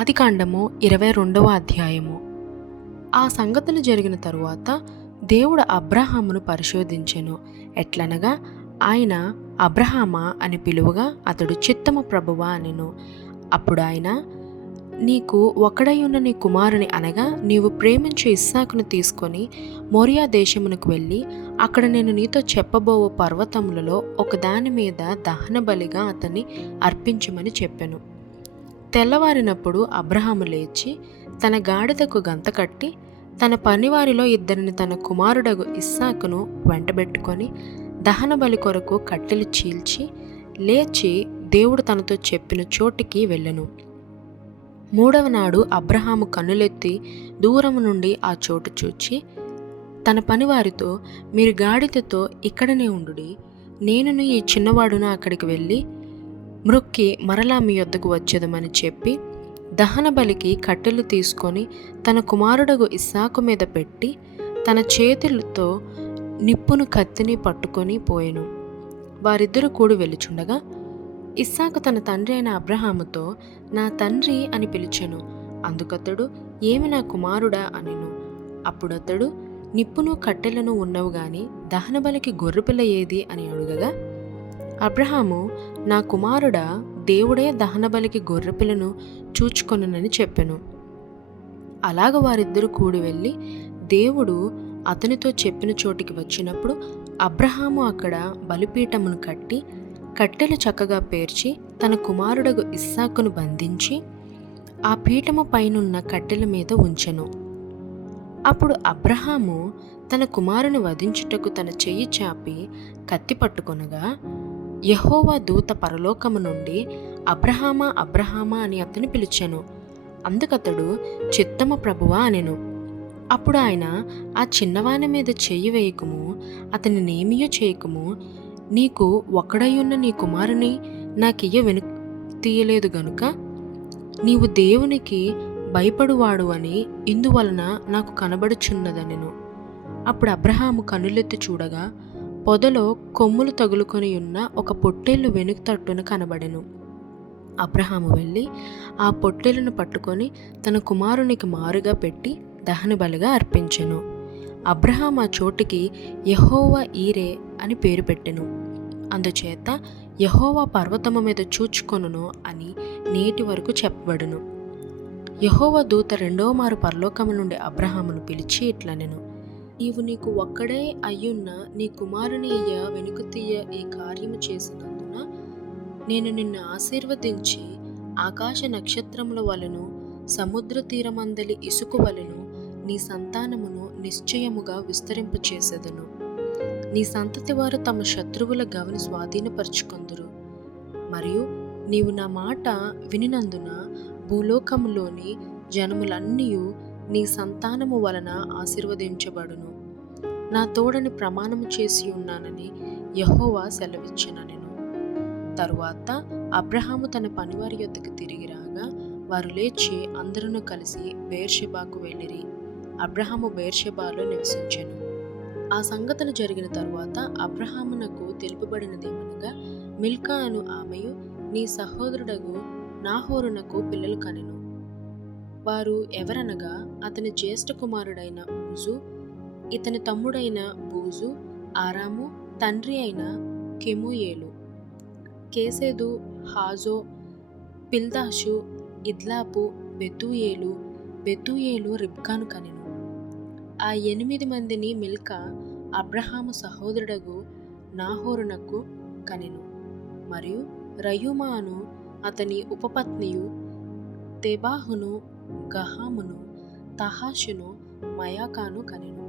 ఆదికాండము 22వ అధ్యాయము. ఆ సంగతులు జరిగిన తరువాత దేవుడు అబ్రహామును పరిశోధించెను. ఎట్లనగా ఆయన అబ్రహామా అని పిలువగా అతడు చిత్తము ప్రభువా అనెను. అప్పుడు ఆయన, నీకు ఒక్కడై ఉన్న నీ కుమారుని అనగా నీవు ప్రేమించు ఇస్సాకును తీసుకొని మోరియా దేశమునకు వెళ్ళి అక్కడ నేను నీతో చెప్పబోవు పర్వతములలో ఒకదాని మీద దహన బలిగా అతన్ని అర్పించమని చెప్పెను. తెల్లవారినప్పుడు అబ్రహాము లేచి తన గాడిదకు గంత కట్టి తన పనివారిలో ఇద్దరిని తన కుమారుడగు ఇస్సాకును వెంటబెట్టుకొని దహన బలి కొరకు కట్టెలు చీల్చి లేచి దేవుడు తనతో చెప్పిన చోటికి వెళ్ళెను. మూడవ నాడు అబ్రహాము కన్నులెత్తి దూరము నుండి ఆ చోటు చూచి తన పనివారితో, మీరు గాడిదతో ఇక్కడనే ఉండుడి, నేనును ఈ చిన్నవాడును అక్కడికి వెళ్ళి మ్రొక్కి మరలా మీ యొద్దకు వచ్చేదమని చెప్పి దహన బలికి కట్టెలు తీసుకొని తన కుమారుడగు ఇస్సాకు మీద పెట్టి తన చేతులతో నిప్పును కత్తిని పట్టుకొని పోయెను. వారిద్దరూ కూడి వెళ్ళుచుండగా ఇస్సాకు తన తండ్రి అయిన అబ్రహాముతో, నా తండ్రి అని పిలిచెను. అందుకతడు, ఏమి నా కుమారుడా అనెను. అప్పుడతడు, నిప్పును కట్టెలను ఉన్నవు గాని దహనబలికి గొర్రెపిల్ల ఏది అని అడుగగా అబ్రహాము, నా కుమారుడా, దేవుడే దహనబలికి గొర్రెపిల్లను చూచుకొనునని చెప్పెను. అలాగ వారిద్దరూ కూడి వెళ్ళి దేవుడు అతనితో చెప్పిన చోటికి వచ్చినప్పుడు అబ్రహాము అక్కడ బలిపీఠమును కట్టి కట్టెలు చక్కగా పేర్చి తన కుమారుడగు ఇస్సాకును బంధించి ఆ పీఠము పైనున్న కట్టెల మీద ఉంచెను. అప్పుడు అబ్రహాము తన కుమారుని వధించుటకు తన చెయ్యి చాపి కత్తి పట్టుకొనగా యెహోవా దూత పరలోకము నుండి అబ్రహామా అబ్రహామా అని అతని పిలిచెను. అందుకతడు, చిత్తము ప్రభువా అనెను. అప్పుడు ఆయన, ఆ చిన్నవాని మీద చెయ్యి వేయకుము, అతని నేమియో చేయకుము, నీకు ఒక్కడయ్యున్న నీ కుమారుని నాకియ్య తీయలేదు గనుక నీవు దేవునికి భయపడువాడు అని ఇందువలన నాకు కనబడుచున్నదనెను. అప్పుడు అబ్రహాము కన్నులెత్తి చూడగా పొదలో కొమ్ములు తగులుకొని ఉన్న ఒక పొట్టేలు వెనుక తట్టున కనబడెను. అబ్రహాము వెళ్ళి ఆ పొట్టేలును పట్టుకొని తన కుమారునికి మారుగా పెట్టి దహన బలిగా అర్పించెను. అబ్రహాము ఆ చోటికి యెహోవా ఈరే అని పేరు పెట్టెను. అందుచేత యెహోవా పర్వతము మీద చూచుకొనును అని నేటి వరకు చెప్పబడును. యెహోవా దూత రెండవ మారు పరలోకము నుండి అబ్రహామును పిలిచి ఇట్లనెను, నీవు నీకు ఒక్కడే అయ్యున్న నీ కుమారుని వెనుక తీయ ఈ కార్యము చేసినందున నేను నిన్ను ఆశీర్వదించి ఆకాశ నక్షత్రముల వలెను సముద్ర తీరమందలి ఇసుక వలెను నీ సంతానమును నిశ్చయముగా విస్తరింపచేసెదను. నీ సంతతి వారు తమ శత్రువుల గవని స్వాధీనపరుచుకొందురు. మరియు నీవు నా మాట వినినందున భూలోకములోని జనములన్నీయు నీ సంతానము వలన ఆశీర్వదించబడును. నా తోడని ప్రమాణము చేసి ఉన్నానని యెహోవా సెలవిచ్చెననెను. తరువాత అబ్రహాము తన పనివారి యొద్దకు తిరిగి రాగా వారు లేచి అందరూ కలిసి బెయేర్షెబాకు వెళ్ళిరి. అబ్రహాము బెయేర్షెబాలో నివసించెను. ఆ సంగతులు జరిగిన తరువాత అబ్రహామునకు తెలుపబడినదేమనగా, మిల్కా అను ఆమెయు నీ సహోదరుడగు నాహోరునకు పిల్లలు కనెను. వారు ఎవరనగా అతని జ్యేష్ఠ కుమారుడైన ఊజు, ఇతని తమ్ముడైన బూజు, ఆరాము, తండ్రి అయిన కెమూయేలు, కేసేదు, హాజో, పిల్దాషు, ఇద్లాపు, బెతూయేలు రిబ్కాను కనెను. ఆ 8 మందిని మిల్కా అబ్రహాము సహోదరుడగు నాహోరునకు కనెను. మరియు రయూమా అను అతని ఉపపత్నియు తెబాహును, గహామును, తహాషును, మయాకాను కనెను.